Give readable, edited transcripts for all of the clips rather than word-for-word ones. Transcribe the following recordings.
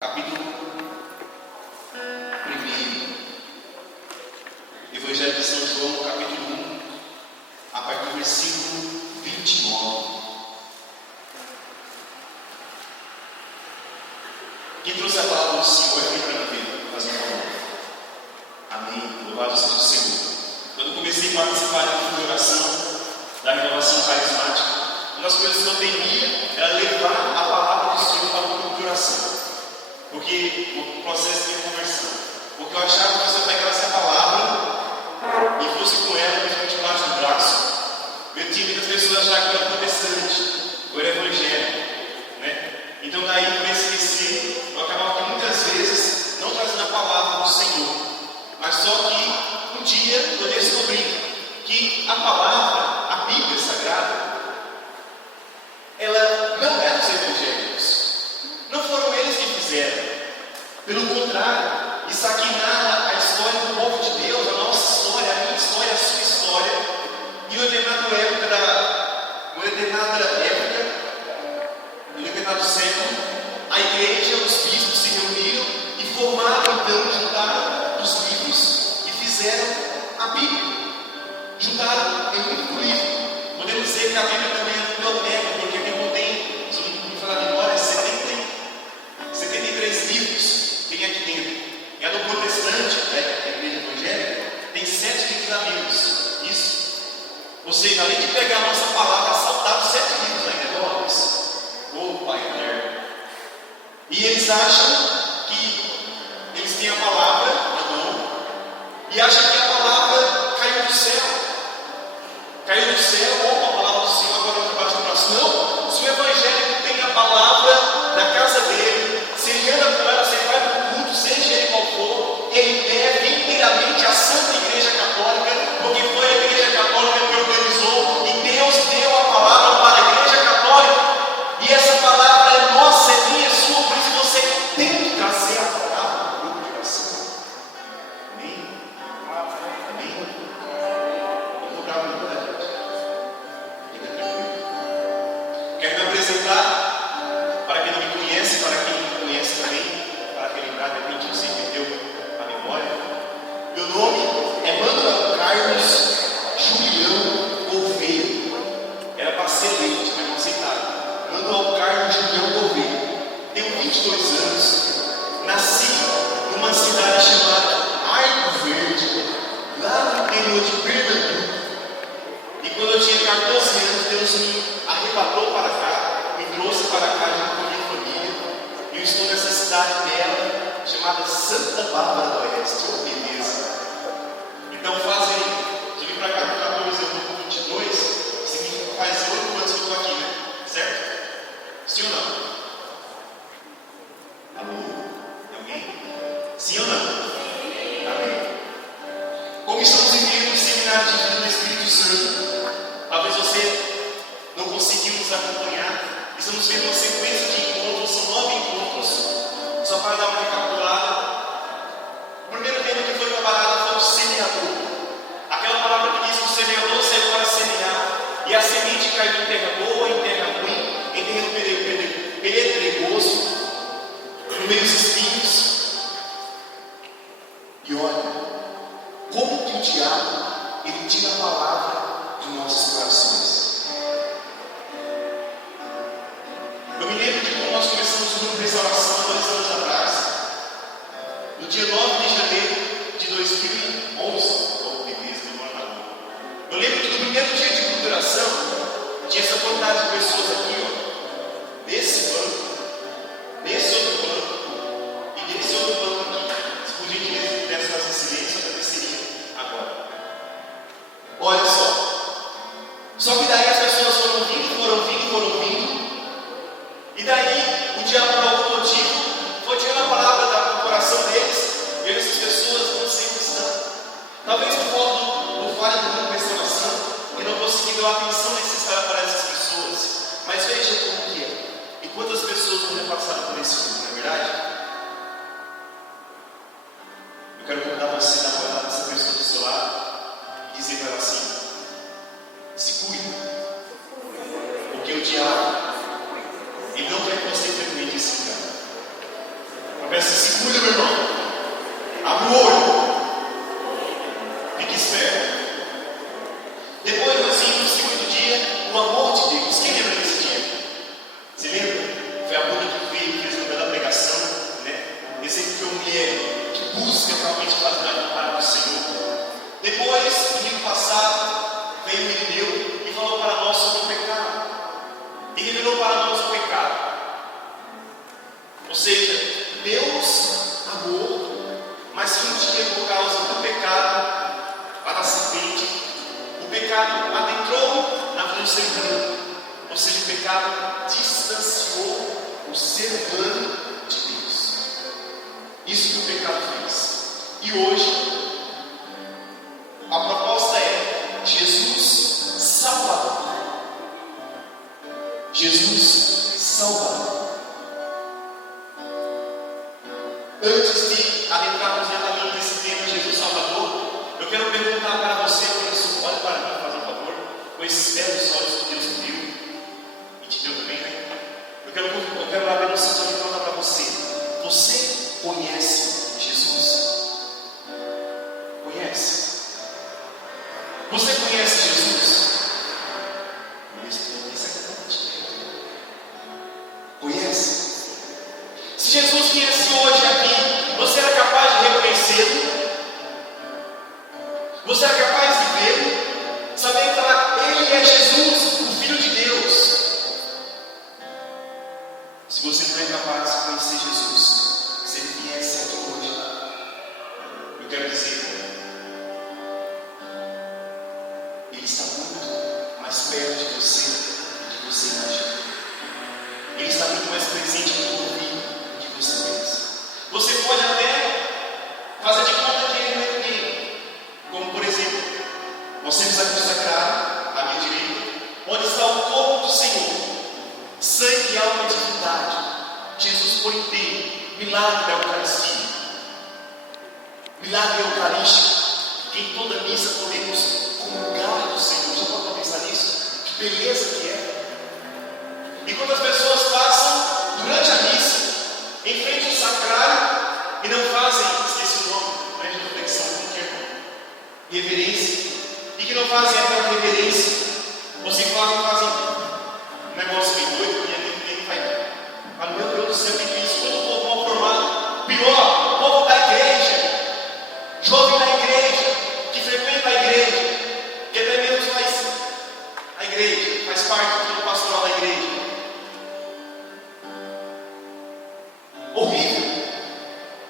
capítulo 1, Evangelho de São João, capítulo 1, a partir do versículo 29. Quem trouxe a palavra do Senhor é aqui para mim, faz um favor. Amém. Louvado seja o Senhor. Quando eu comecei a participar de oração, da renovação carismática, uma das coisas que eu temia era levar a palavra do Senhor para o grupo de oração. Porque o processo de conversão. Porque eu achava que se eu pegasse a palavra e fosse com ela, principalmente embaixo do braço, eu tinha muitas pessoas achavam que eu era protestante, ou era evangélico, né? Então daí, por esse receio, eu acabava que muitas vezes não trazendo a palavra do Senhor. Mas só que um dia eu descobri que a palavra, a Bíblia Sagrada, ela não é dos evangélicos. Não foram eles que fizeram. Pelo contrário, isso aqui narra a história do povo de Deus, a nossa história, a minha história, a sua história. E em determinada século, a igreja, os bispos se reuniram e formaram, então, juntaram os livros e fizeram a Bíblia. Juntaram em um único livro. Podemos dizer que a Bíblia também é biblioteca, porque a Bíblia tem, se eu não me falar de memória, 73 livros tem aqui dentro. E a do protestante, né, a igreja evangélica, tem 7 livros a menos. Isso. Ou seja, além de pegar a nossa palavra, saltar os 7 livros ainda. Oh, Pai eterno. E eles acham que eles têm a palavra na mão e acham que a palavra caiu do céu. Caiu do céu, ou a palavra do Senhor agora debaixo do braço. Não, se o evangélico tem a palavra na casa dele, se ele anda com ela, se ele vai para o culto, seja ele qual for, ele deve inteiramente à Santa Igreja Católica, porque foi a Igreja Católica que organizou e Deus deu a palavra para a Igreja Católica. E essa palavra é nossa, é minha, é sua, por isso você tem que trazer a palavra para o grupo de oração. Amém? Amém? Eu estou bravo, não é? Fica tranquilo. Quero me apresentar para quem não me conhece, para quem me conhece também, para quem lembrar, de repente você perdeu a memória. Meu nome é Manuel Carlos Julião Gouveia. Era para ser leite, mas não aceitaram. Manuel Carlos Julião Gouveia. Tenho 22 anos. Nasci numa cidade chamada Arco Verde, lá no interior de Pernambuco. E quando eu tinha 14 anos, Deus me arrebatou para cá, me trouxe para cá junto com a minha família. E eu estou nessa cidade bela, chamada Santa Bárbara do Oeste. Oh, beleza! Então eu vim para cá com 14 anos, com 22, significa que faz 8 anos que eu estou aqui, né? Certo? Sim ou não? Alô? Tem alguém? Sim ou não? Amém. Como estamos vivendo um seminário de vida do Espírito Santo, talvez você não conseguiu nos acompanhar. Estamos vendo uma sequência de encontros, são 9 encontros. Só para dar uma recapitulada. O primeiro tema que foi trabalhado foi o semeador. Aquela palavra que diz que o semeador saiu para semear. E a semente caiu em terra boa, em terra ruim, em terreno pedregoso, no meio dos espinhos. E olha, como que o diabo, ele tira a palavra de nossos corações. Eu me lembro de quando nós começamos o grupo de restauração há 2 anos atrás, no dia 9 de janeiro de 2011. Oh, beleza, demora na rua. Eu lembro que no primeiro dia de grupo de oração, tinha essa quantidade de pessoas aqui, ó, desse banco, desse outro banco e desse outro banco aqui. Se por gentileza pudesse fazer silêncio, eu agradeceria agora. Olha só. Só que daí as pessoas foram vindo. E daí o diabo, por algum motivo, foi tirando a palavra do coração deles. E essas pessoas não sempre estão. Talvez por falta do falha do grupo de restauração, e não conseguindo a atenção necessária para essas pessoas. Mas veja como que é. E quantas pessoas seja, Deus amou, mas que um dia, por causa do pecado, lá na serpente, o pecado adentrou na vida do ser humano, ou seja, o pecado distanciou o ser humano de Deus. Isso que o pecado fez. E hoje, a proposta é Jesus Salvador. Jesus Salvador. Antes de adentrarmos diretamente nesse tema, Jesus Salvador, eu quero perguntar para você, isso, olha para mim, faz um favor, com esses belos olhos que Deus me deu, e te deu também, né? Eu quero abrir um sinal de pergunta para você. Você conhece Jesus? Conhece? Você conhece Jesus? Conhece? Se Jesus viesse hoje aqui, você era capaz de reconhecê-lo? Você era capaz de vê-lo? Saber que Ele é Jesus, o Filho de Deus? Se você não é capaz de conhecer Jesus, se Ele viesse aqui hoje, eu quero dizer, Ele está muito mais perto de você do que você imagina. Ele está muito mais presente no teu ouvido do que você pensa. Você pode até fazer de conta que Ele não é ninguém. Como por exemplo, nós temos aqui o sacrário, à minha direita, onde está o corpo do Senhor, sangue, alma e divindade, Jesus por inteiro, milagre da Eucaristia, milagre eucarístico, que em toda missa podemos comungar do Senhor. Já pode pensar nisso? Que beleza que é! E quando as pessoas passam durante a missa, em frente ao sacrário, e não fazem, esqueci o nome, grande reflexão, como que é? Reverência, e que não fazem aquela reverência, você fazem um negócio bem doido, e ninguém vai. Mas meu Deus do céu, que é isso? Todo o povo mal formado, pior, o povo da igreja, jovem da igreja, que frequenta a igreja, que até mesmo faz a igreja, faz parte do pastoral da igreja. Horrível,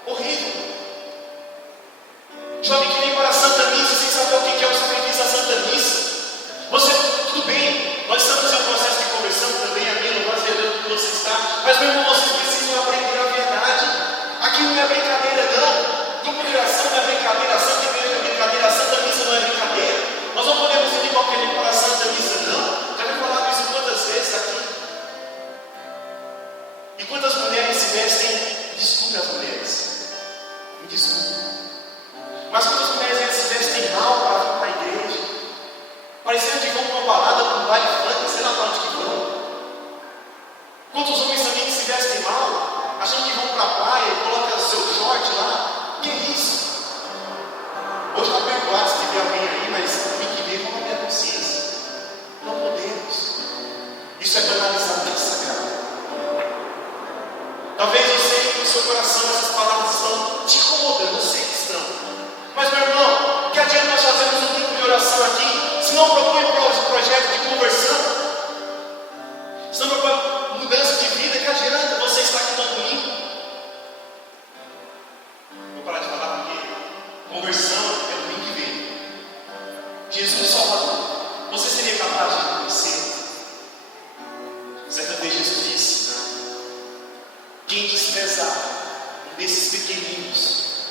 horrível. Jovem que vem para a Santa Missa sem saber o que é o sacrifício da Santa Missa. Você, tudo bem, nós estamos em um processo de conversão também, amém, louvado seja Deus que você está, mas meu irmão, vocês precisam aprender a verdade. Aqui não é brincadeira não, grupo de oração não é brincadeira, a Santa Igreja não é brincadeira, a Santa Missa não é brincadeira. Nós não podemos ir de qualquer jeito para a Santa Missa não. Já me falaram isso quantas vezes aqui. E quantas mulheres se vestem, desculpe as mulheres, me desculpe, mas quantas mulheres se vestem mal para vir para a igreja, parecendo que vão para uma balada, para um baile funk, sei lá para onde que vão. Quantos homens também que se vestem mal, achando que vão para a praia e colocam o seu short lá? Que é isso? Hoje está perdoado se tiver alguém aí, mas tem que ver, vamos abrir a consciência. Não podemos. Isso é banalizar o que é sagrado. Talvez você, no seu coração, essas palavras estão te incomodando, eu sei que estão. Mas, meu irmão, que adianta nós fazermos um grupo de oração aqui, se não propõe um projeto de conversão, se não propõe mudança de vida, que adianta você estar aqui todo domingo? Vou parar de falar porque conversão é o domingo que vem. Jesus Salvador, você seria capaz de reconhecer? Certa vez Jesus disse: quem desprezar um desses pequeninos,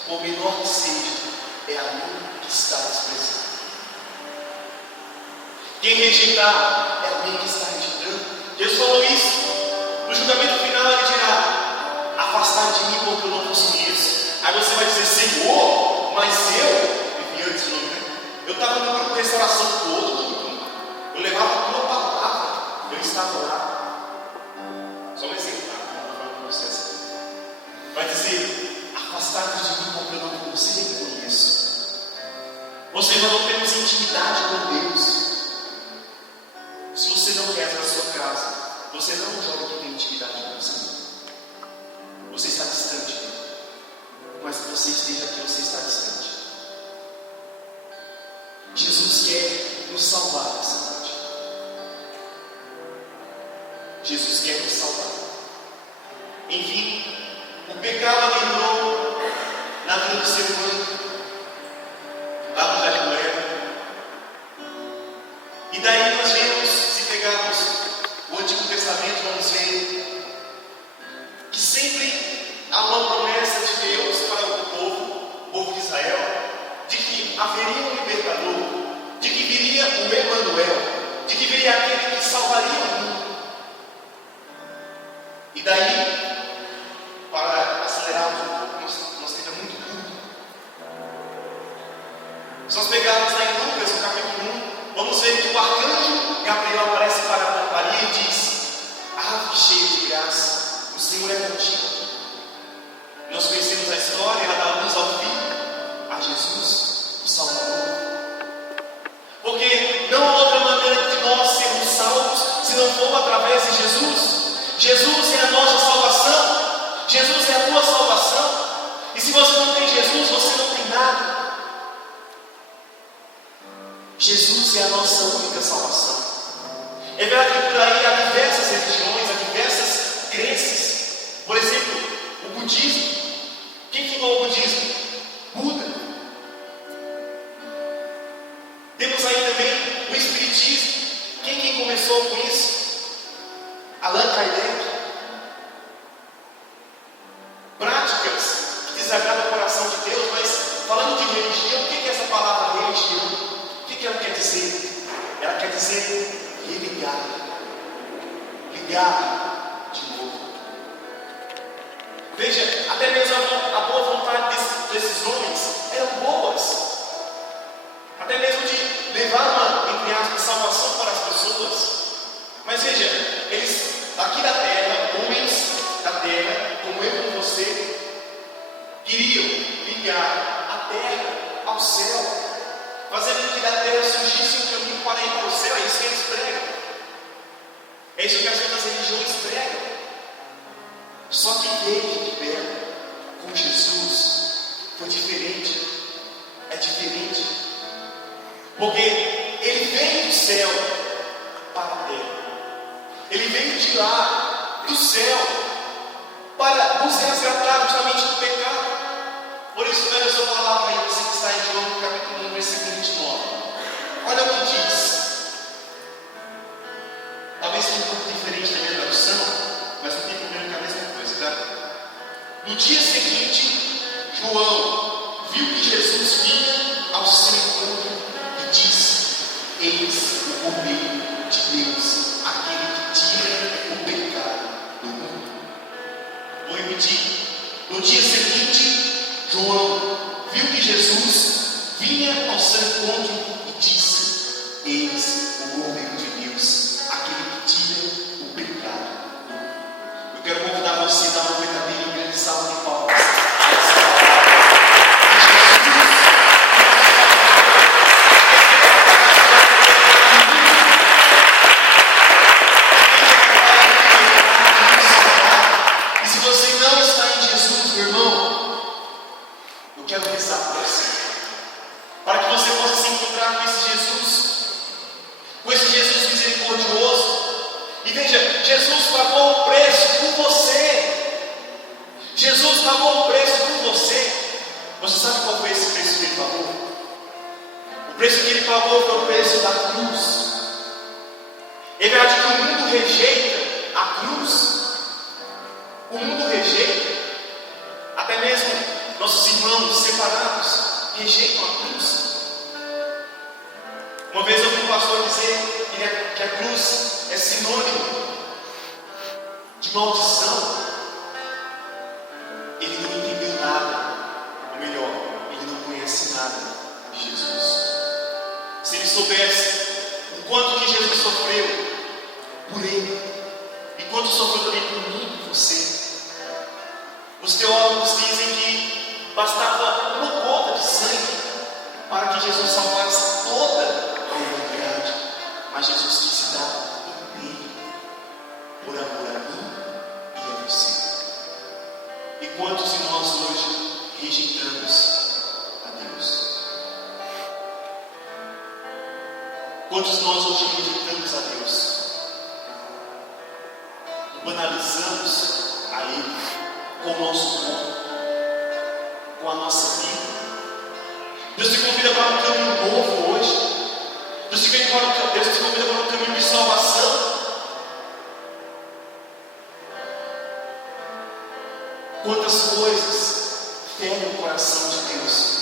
por menor que seja, é a mim que está desprezando. Quem rejeitar, é a mim que está rejeitando. Jesus falou isso. No julgamento final ele dirá: afastai de mim, porque eu não vos conheço. Aí você vai dizer: Senhor, mas eu vi antes o nome, né? Eu estava no grupo de restauração todo domingo. Eu levava a tua palavra. Eu estava lá. Só um exemplo, tá? Vai dizer: afastai-vos de mim, porque eu não consigo e conheço. Ou seja, nós não temos intimidade com Deus. Se você não reza na sua casa, você não é um jovem que tem intimidade com o Senhor. Você está distante dele. Mas que você esteja aqui, você está distante. Jesus quer nos salvar nessa noite. Jesus quer nos salvar. Enfim, O pecado adentrou na vida do ser humano, lá no Jardim do Éden. E daí nós vemos, se pegarmos o Antigo Testamento, vamos ver que sempre há uma promessa de Deus para o povo de Israel, de que haveria um libertador, de que viria o Emanuel, de que viria aquele que salvaria o mundo. E daí, para acelerarmos um pouco, nós temos muito curto. Se nós pegarmos lá em Lucas, no capítulo 1, vamos ver que o arcanjo Gabriel aparece para Maria e diz: ave cheia de graça, o Senhor é contigo. Nós conhecemos a história, ela dá luz ao Filho, a Jesus, o Salvador. Porque não há outra maneira de nós sermos salvos se não for através de Jesus. Jesus é a nossa salvação. Jesus é a tua salvação. E se você não tem Jesus, você não tem nada. Jesus é a nossa única salvação. É verdade que por aí há diversas religiões, há diversas crenças. Por exemplo, o budismo. Quem fundou o budismo? Buda. Temos aí também o espiritismo. Quem começou com isso? Allan Kardec. Práticas que desagradam o coração de Deus, mas falando de religião, o que é essa palavra religião? O que ela quer dizer? Ela quer dizer religar. Ligar de novo. Veja, até mesmo a boa vontade desses homens eram boas. Até mesmo de levar uma, entre aspas, salvação para as pessoas. Mas veja, eles aqui da terra, homens da terra, como eu e como você, queriam ligar a terra ao céu, fazendo com que da terra surgisse um caminho para ir para o céu. É isso que eles pregam. É isso que as outras religiões pregam. Só que desde que pregam com Jesus foi diferente. É diferente. Porque ele veio do céu para a terra. Ele veio de lá, do céu, para nos resgatar justamente do pecado. Por isso, pega a sua palavra aí, você que está em João, capítulo 1, versículo 29. Olha o que diz. Talvez seja um pouco diferente da minha tradução, mas não tem problema com a mesma coisa, tá? No dia seguinte, João viu que Jesus vinha ao seu encontro e disse: eis o Cordeiro de Deus, aquele que tira o pecado do mundo. Vou repetir. No dia seguinte, João viu que Jesus vinha ao seu encontro e disse: eis o Cordeiro de Deus, aquele que tira o pecado do mundo. Eu quero convidar você a dar uma verdadeira e grande salva de palmas. Uma vez eu ouvi um pastor dizer que a cruz é sinônimo de maldição. Ele não entendeu nada, ou melhor, ele não conhece nada de Jesus. Se ele soubesse o quanto que Jesus sofreu por ele, e quanto sofreu também por mim e por você. Os teólogos dizem que bastava uma gota de sangue para que Jesus salvasse toda a humanidade, mas Jesus quis se dar inteiro por amor a mim e a você. E quantos de nós hoje rejeitamos a Deus? Quantos de nós hoje rejeitamos a Deus? Banalizamos a Ele, com o nosso corpo, com a nossa vida. Deus te convida para um caminho novo hoje. Deus te convida para um caminho de salvação. Quantas coisas ferem o coração de Deus.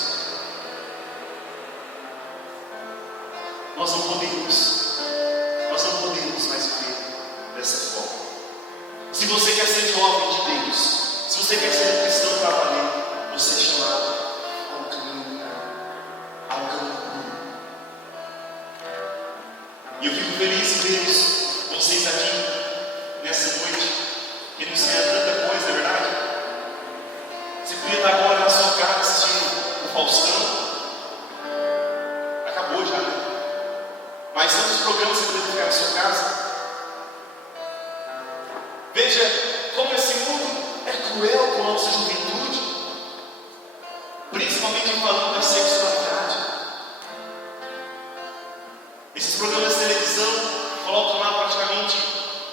Nós não podemos mais viver dessa forma. Se você quer ser jovem de Deus, se você quer ser um cristão para valer, você é chamado ao caminho puro. E eu fico feliz em ver vocês aqui nessa noite, que não sei tanta coisa, é verdade? Você podia estar agora na sua casa assistindo o Faustão. Acabou já, né? Mas tantos programas que você poderia ficar na sua casa. Veja como esse mundo é cruel com a nossa juventude, principalmente falando da sexualidade. Esses programas de televisão colocam lá praticamente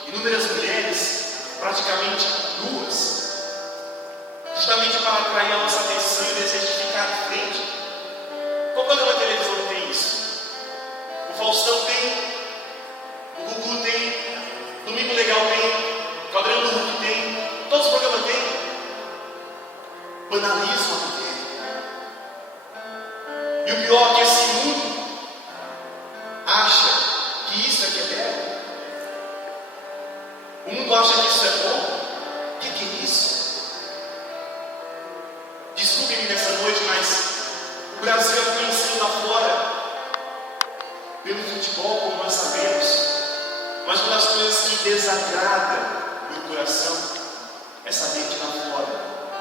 inúmeras mulheres, praticamente nuas, justamente para atrair a nossa atenção e desejo de ficar de frente. Qual programa de televisão tem isso? O Faustão tem, o Gugu tem, Domingo Legal tem, o Adriano Huck tem, todos os programas têm. Banalismo tem. E o pior é que esse mundo acha que isso é que é belo. O mundo acha que isso é bom. O que é isso? Desculpe-me nessa noite, mas o Brasil é conhecido lá fora pelo futebol, como nós sabemos. Mas uma das coisas que desagrada meu coração é saber que lá fora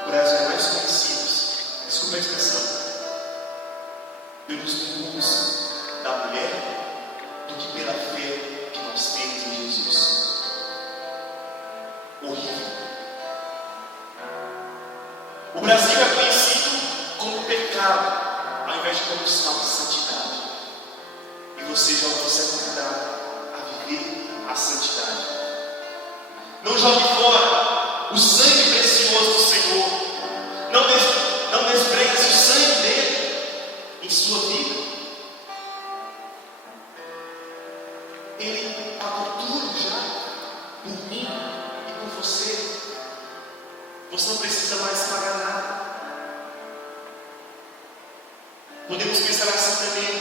o Brasil é mais conhecido, desculpa a expressão, pelos rumos da mulher do que pela fé que nós temos em Jesus. Horrível. O Brasil é conhecido como pecado, ao invés de como sinal de santidade. E você já vai ser convidado a viver a santidade. Não jogue fora o sangue precioso do Senhor. Não despreze o sangue dele em sua vida. Ele pagou tudo já por mim e por você. Você não precisa mais pagar nada. Podemos pensar assim também,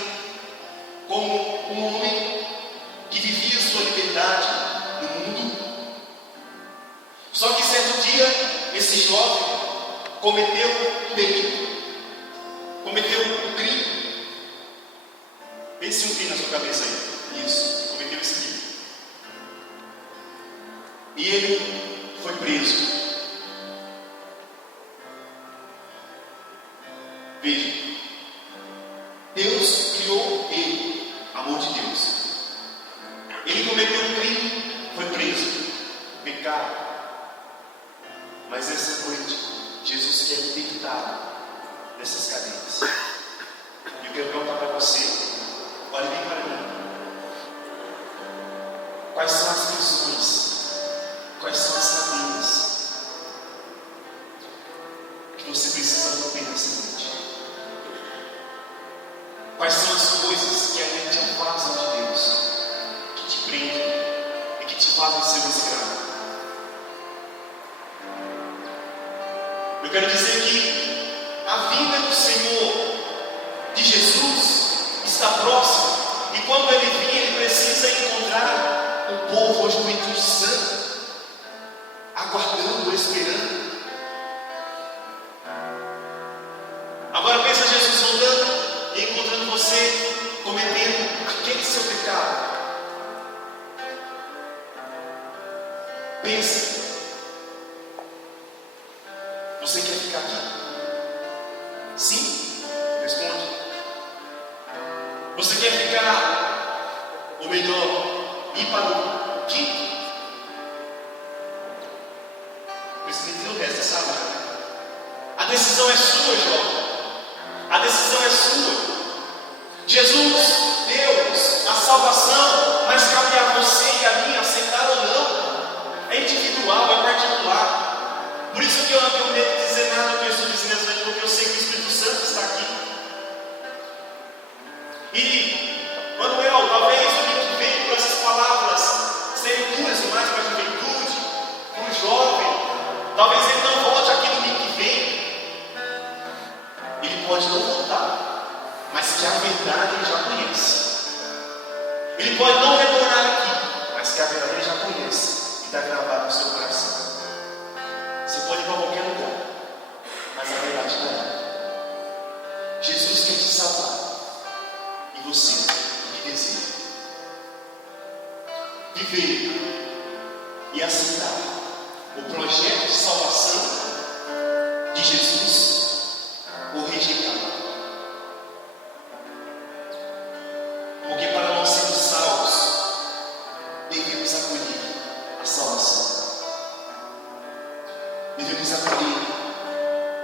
como um homem que vivia sua liberdade no mundo. Só que certo dia, esse jovem cometeu um delito, cometeu um crime. Pense um crime na sua cabeça aí. Isso, cometeu esse crime. E ele foi preso. Veja, Deus criou ele, amor de Deus. Ele cometeu um crime, foi preso, pecado. Mas essa noite, Jesus quer libertá-lo dessas cadeias. E eu quero perguntar para você, olhe bem para mim. Quais são as prisões? Quais são as cadeias que você precisa romper nessa noite? Quais são as coisas que a gente afasta de Deus, que te prendem e que te fazem ser um escravo? Eu quero dizer que a vinda do Senhor, de Jesus, está próxima. E quando Ele vir, Ele precisa encontrar um povo, a juventude santa, aguardando, esperando. Agora pensa Jesus voltando e encontrando você, cometendo aquele seu pecado. Pensa. Você quer ficar aqui? Sim? Responde. Você quer ficar, ou melhor, ir para o quinto? Precisa dizer o resto, sabe? A decisão é sua, jovem. A decisão é sua. Jesus, Deus, a salvação, mas cabe a você e a mim aceitar ou não. É individual, é particular. Por isso que eu não tenho medo de dizer nada do que eu estou dizendo nessa noite, porque eu sei que o Espírito Santo está aqui. E, Manuel, talvez domingo que vem, com essas palavras serem duras demais para a juventude, para o jovem, talvez ele não volte aqui no domingo que vem. Ele pode não voltar, mas que a verdade ele já conhece. Ele pode não retornar aqui, mas que a verdade ele já conhece e está gravada no seu coração. Você pode ir para qualquer lugar, mas a verdade está aí. Jesus quer te salvar. E você, o que deseja? Viver e aceitar o projeto de salvação de Jesus ou rejeitá-lo? Porque para nós sermos salvos, devemos acolher a salvação. Devemos acolher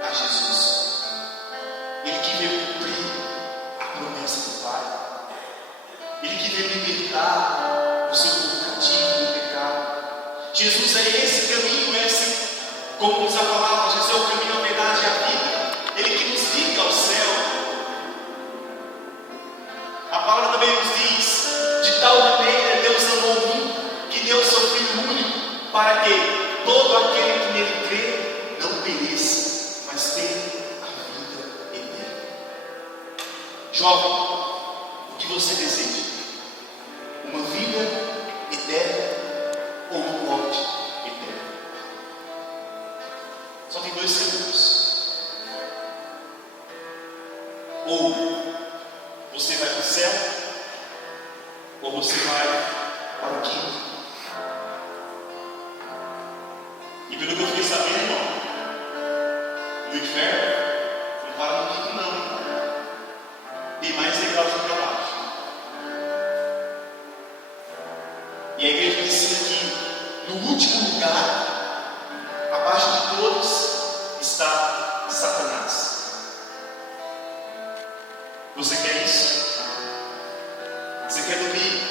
a Jesus. Ele que veio cumprir a promessa do Pai. Ele que veio libertar o seu povo cativo do pecado. Jesus é esse caminho, como diz a palavra, Jesus é o caminho, a verdade e a vida. Ele que nos liga ao céu. A palavra também nos diz: de tal maneira Deus amou o mundo, que deu o seu Filho único, para que todo aquele que nele crê não pereça, mas tenha a vida eterna. Jovem, o que você deseja? Uma vida eterna ou uma morte eterna? Só tem 2 segundos. Ou você vai para o céu, ou você vai para o quinto. E pelo que eu fiquei sabendo, irmão, no inferno não para no quinto não, irmão. Tem mais legal do que para baixo. E a igreja ensina que no último lugar, abaixo de todos, está Satanás. Você quer isso? Você quer dormir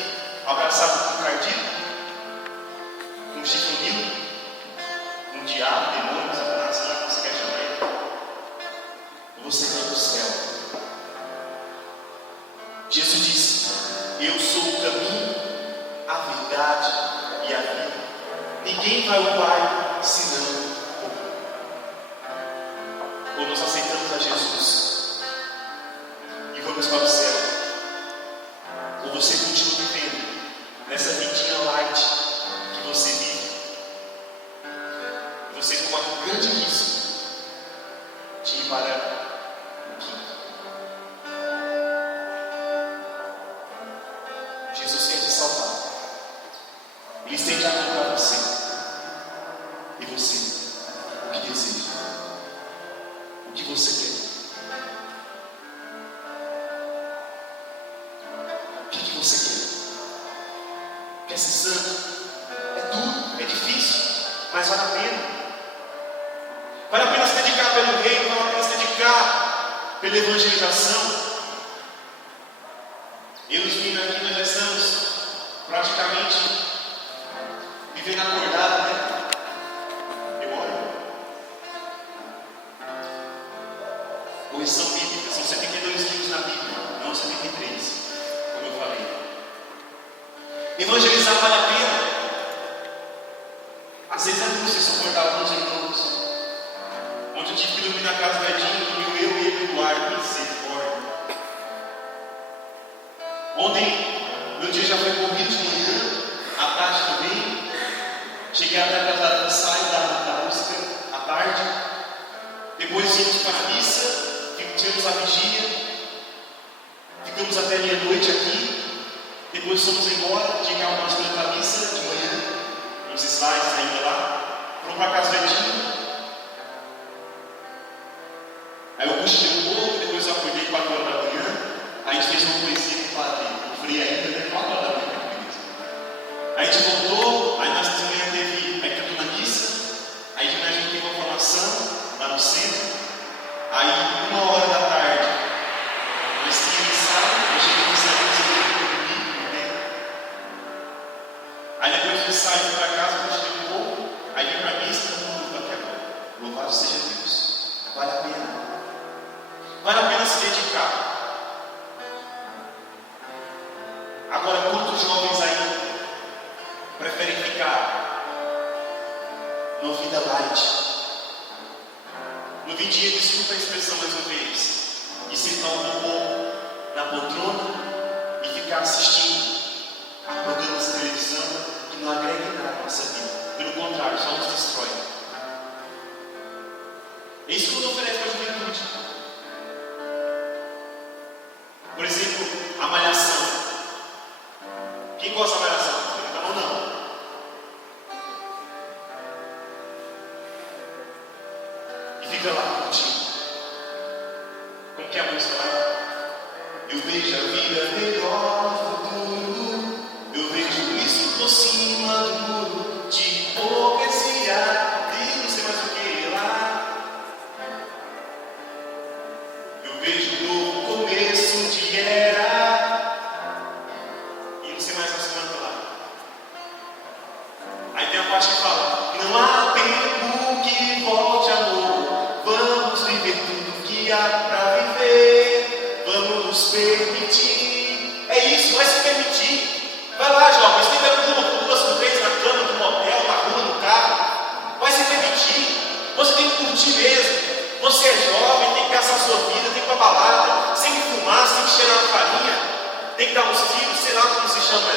abraçado com um cardíaco? Com um chifre, um diabo, demônio, Satanás, sei lá como você quer chamar ele? Ou você quer ir para o céu? Jesus disse: eu sou o caminho, a verdade e a vida. Ninguém vai ao Pai senão por mim. Ou nós aceitamos a Jesus e vamos para o céu, ou você continua vivendo nessa vidinha light que você vive. Você corre um grande risco de ir para o quinto. Jesus quer te salvar. Ele estende a mão para você. E você, o que deseja? O que você quer? O que você quer? Quer ser santo? É duro, é difícil, mas vale a pena. Vale a pena se dedicar pelo reino, vale a pena se dedicar pela evangelização. Eu e os meninos aqui, nós já estamos praticamente vivendo acordado, né? Eu oro. Correção bíblica, são 72 livros na Bíblia, não 73, como eu falei. Evangelizar vale a pena. Às vezes é duro você suportar alguns irmãos. Ontem eu tive que dormir na casa do Edinho, dormiu eu e ele, Eduardo, misericórdia. Ontem, meu dia já foi corrido de manhã, à tarde também. Cheguei até a casa do ensaio da música, à tarde. Depois íamos para a missa, tivemos a vigília. Ficamos até meia-noite aqui. Depois fomos embora, tinha que arrumar as coisas para a missa de manhã. Uns slides ainda lá. Fomos para a casa do Edinho. Aí eu cochilei um pouco, depois eu acordei 4 horas da manhã. Aí a gente fez uma poesia com o padre, o frio ainda, né? 4 horas da manhã. Aí a gente voltou, aí nós de manhã teve, aí cantou na missa. Aí de manhã a gente teve uma formação lá no centro. Aí 1 hora da tarde, nós tínhamos ensaio, eu cheguei no ensaio, eu dormi, né? Aí depois do ensaio, fui para casa, cochilei um pouco. Aí vim para a missa, todo mundo até agora. Louvado seja mesmo carro. Agora, quantos jovens aí preferem ficar numa vida light? No dia, desculpa a expressão mais uma vez, e sentar um pouco na poltrona e ficar assistindo a programas de televisão que não agregam nada na nossa vida. Pelo contrário, só nos destrói. É isso que o mundo oferece para a juventude. Por exemplo, a malhação. Quem gosta da malhação? Levanta a mão, não. E fica lá curtindo. Como que é a música lá? Eu vejo a vida melhor no futuro. Eu vejo isso por cima do muro de hipocrisia. E não sei mais o que lá. Eu vejo um novo começo de era. E não sei mais a semana lá. Aí tem a parte que fala: não há tempo que volte, amor. Vamos viver tudo que há para viver. Vamos nos permitir. É isso, vai se permitir. Vai lá, jovens, quem vai por duas, por três na cama, no motel, na rua, no carro. Vai se permitir. Você tem que curtir mesmo. Você é jovem, tem que gastar a sua vida, tem que ir para balada, sem que fumar, sem que cheirar a farinha, tem que dar uns tiros, sei lá como se chama